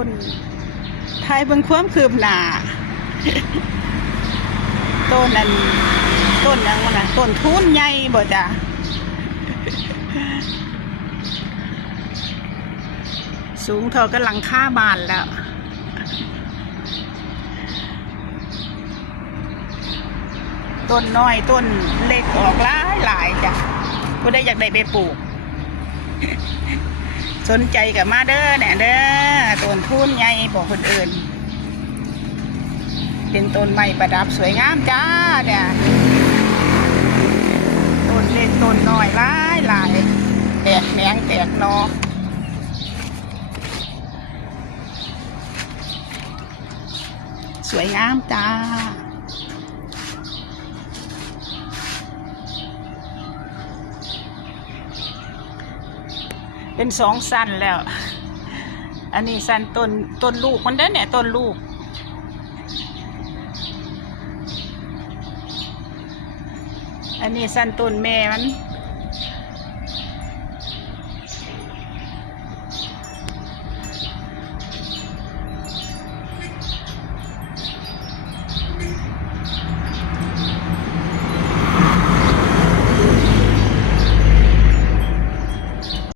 ต้นไทยเบิ่งความคืบหน้าต้นนั้นต้นยังมันน่ะต้นทุนใหญ่บ่จ้ะสูงเท่ากับหลังคาบ้านแล้วต้นน้อยต้นเล็กออกหลายจ้ะผู้ใดอยากได้ไปปลูกสนใจกับมาเด้อเนี่ยเด้อต้นทุนใหญ่บอกคนอื่นเป็นต้นไม้ประดับสวยงามจ้าเนี่ยต้นเล็กต้นน้อยหลายแตกแหนงแตกนอสวยงามจ้าเป็น2 สั้นแล้วอันนี้สั้นต้นลูกมันเด้อเนี่ยต้นลูกอันนี้สั้นต้นแม่มัน